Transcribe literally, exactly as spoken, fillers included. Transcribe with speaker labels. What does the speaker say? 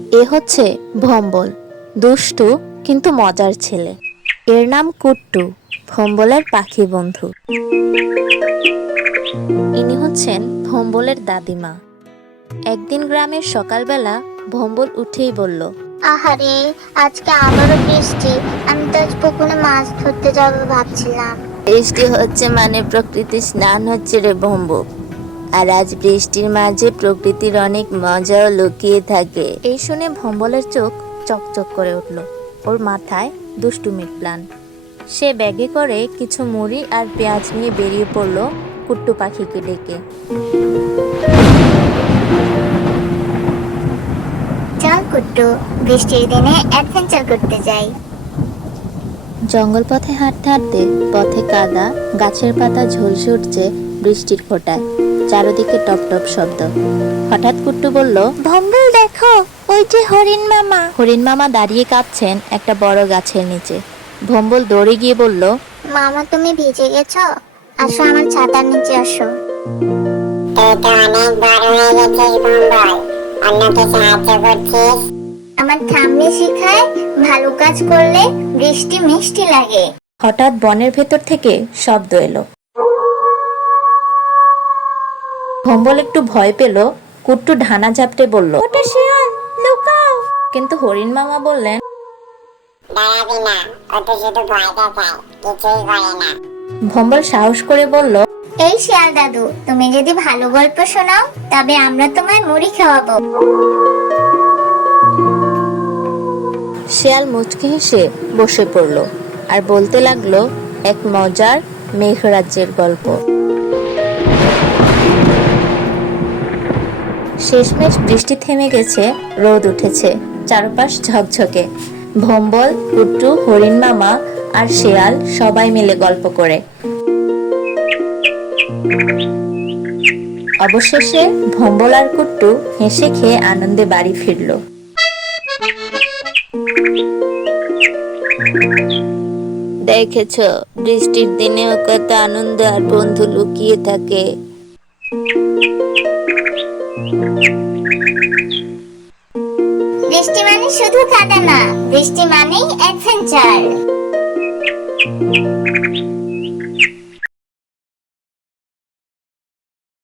Speaker 1: এ হচ্ছে ভম্বল, দুষ্টু কিন্তু মজার ছেলে। এর নাম কুট্টু, ভম্বলের পাখি বন্ধু। ইনি হচ্ছেন ভম্বলের দাদিমা। একদিন গ্রামের সকালবেলা ভম্বল উঠেই বলল,
Speaker 2: আহারে, আজকে আবারও বৃষ্টি। আমি তো আজ পুকুরে মাছ ধরতে যাবো ভাবছিলাম।
Speaker 1: বৃষ্টি হচ্ছে মানে প্রকৃতির স্নান হচ্ছে রে ভম্বু। আর আজ বৃষ্টির মাঝে প্রকৃতির অনেক মজাও লুকিয়ে থাকে। এই শুনে ভম্বলের চোখ চকচক করে উঠল। ওর মাথায় দুষ্টুমির প্ল্যান। সে ব্যাগে করে কিছু মুড়ি আর পেঁয়াজ নিয়ে বেরিয়ে পড়ল কুট্টু পাখিকে ডেকে।
Speaker 2: চল কুট্টু, বৃষ্টির দিনে অ্যাডভেঞ্চার করতে যাই।
Speaker 1: জঙ্গল পথে হাঁটতে হাঁটতে পথে কাদা, গাছের পাতা ঝলসে উঠছে বৃষ্টির ফোঁটায়। চারদিকে টপ টপ শব্দ। হঠাৎ কুট্টু বলল,
Speaker 2: ভম্বল দেখো, ওই যে হরিণ মামা।
Speaker 1: হরিণ মামা দাঁড়িয়ে কাঁদছেন একটা বড় গাছের নিচে। ভম্বল দৌড়ে গিয়ে বলল,
Speaker 2: মামা তুমি ভিজে গেছো? আসো আমার ছাতার নিচে আসো।
Speaker 3: তুই তো অনেক বড় হয়ে গেছিস ভম্বল, অন্যকে সাহায্য করছিস।
Speaker 2: আমার ঠাম্মি শিখায় ভালো কাজ করলে বৃষ্টি মিষ্টি লাগে।
Speaker 1: হঠাৎ বনের ভেতর থেকে শব্দ এলো। ভম্বল একটু ভয় পেল। কুট্টু ঢানা ঝাপটে বলল, ওটা শিয়াল, লুকাও। কিন্তু হরিণ মামা বললেন,
Speaker 3: দাঁড়াবি না, ও তো শুধু ভয় দেখায়, কিছুই করে না।
Speaker 1: ভম্বল সাহস করে বলল,
Speaker 2: এই শিয়াল দাদু, তুমি যদি ভালো গল্প শোনাও তবে আমরা তোমায় মুড়ি খাওয়াবো।
Speaker 1: শিয়াল মুচকি হেসে বসে পড়ল আর বলতে লাগলো এক মজার মেঘরাজ্যের গল্প। শেষমেশ বৃষ্টি থেমে গেছে, রোদ উঠেছে, চারপাশ ঝকঝকে। ভম্বল, কুট্টু, হরিণ মামা আর শিয়াল সবাই মিলে গল্প করে। অবশেষে ভম্বল আর কুট্টু হেসে খেয়ে আনন্দে বাড়ি ফিরল। দেখেছ, বৃষ্টির দিনেও কত আনন্দ আর বন্ধু লুকিয়ে থাকে।
Speaker 2: বৃষ্টি মানে শুধু কাদা না, বৃষ্টি মানেই অ্যাডভেঞ্চার।